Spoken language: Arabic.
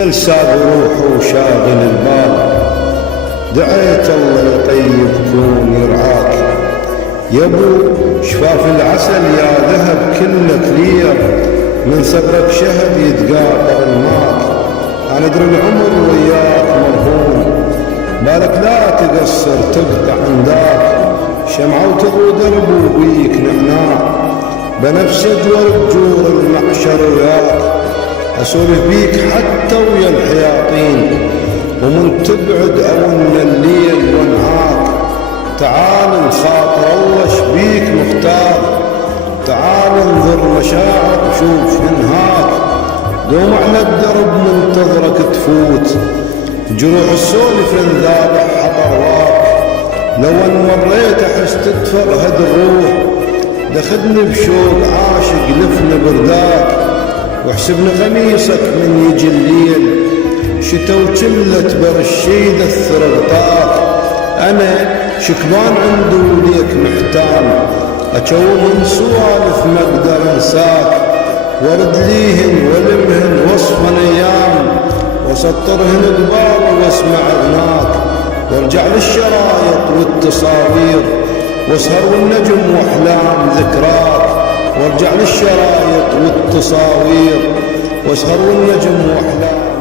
ساب روحه وشاغل البال، دعيت الله يطيب كون يرعاك. يا ابو شفاف العسل يا ذهب كلك لير، من صبرك شهد يتقاطر الماك. انا ادري العمر وياك مرهون، بالك لا تقصر تقطع عندك. شمعة وتضوي درب وبيك نعناع، بنفسد ورجور المحشر وياك. اسولف بيك حتى ويا الحياطين، ومن تبعد أون الليل ونهاك. تعال نخاطر الله شبيك مختار، تعال انظر مشاعر شوف ينهاك. دوم على الدرب منتظرك تفوت، جروح السولف انذابح حطرواك. لو ان مريت احس تتفرهد الروح، دخدني بشوق عاشق لفني برداك. واحسبني خميسك من يجي الليل، شتا وجلت برشيد الثرغطاك. انا شكبان عندي وليك محتام، اجو من سوالف ما اقدر انساك. ورد ليهن ولمهن وصفا ايام، وسطرهن قبال واسمع غناك. وارجع للشرايط والتصاوير، واسهر والنجم واحلام ذكراك. وارجع للشرايط والتصاوير، واسهر والنجم واحلام